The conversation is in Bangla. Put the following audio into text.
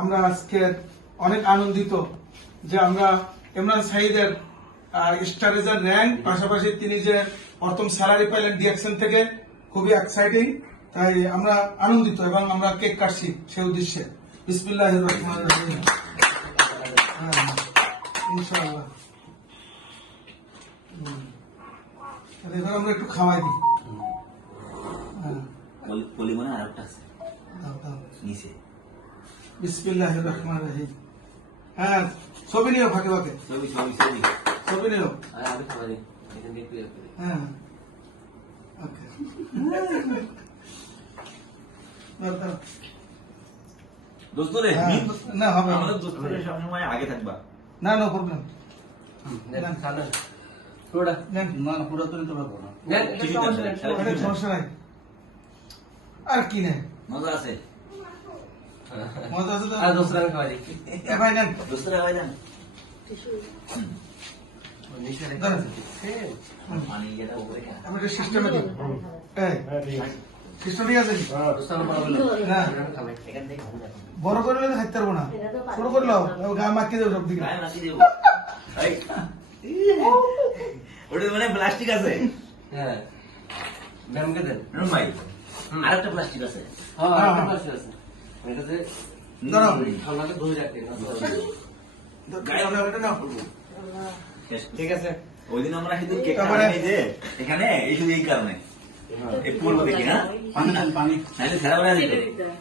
আমরা আজকে অনেক আনন্দিত যে আমরা ইমরান সাহিদের স্টারেজার র্যাঙ্ক পাশাপাশি তিনি যে প্রথম স্যালারি পাইলেন ডিএকশন থেকে, খুবই এক্সাইটিং তাই আমরা আনন্দিত এবং আমরা কেক কাটছি সে উদ্দেশ্যে। বিসমিল্লাহ আমরা একটু খাওয়াই দিই। পলিমনে আর একটা আছে। নিচে। বিসমিল্লাহ রহমান রহিম। হ্যাঁ ছবি নিও ফাঁকে ফাঁকে। ছবি ছবি ছবি। ছবি নিও। হ্যাঁ। ওকে। দাও, দাও। দোস্ত রে হ্যাঁ, না হবে না। আমাদের দোস্ত সবসময় আগে থাকবা। না নো প্রবলেম নেন খানা পুরোটা। নেন। না তো পারব না। নেন সমস্যা নেই আরে কি নেই মজা আছে। মজা আছে তো আর দোসরা এ ভাই নেন। ভাই দাঁড়ান। হ্যাঁ বড় বলো। আমি খাবার এখান থেকে খাব দেখো বড় করে নিলে খাইতে পারব না। ছোট করে লাও। গা মাখিয়ে দেবো সব দিকে। ওটা মানে প্লাস্টিক আছে। হ্যাঁ। ম্যামকে দেন ভাই প্লাস্টিক আছে। হ্যাঁ একটা হ্যাঁ। আছে। এটাতে দাঁড়াও। আমাকে ধরে রাখতে গায়ে ওটা- ওটা নাও। শেষ। ঠিক আছে। ওই দিন আমরা কিন্তু কেক যে এখানে এই শুধু এই কারণে। এই পূর্ব থেকে হ্যাঁ? পানি পানি নাহলে খেলা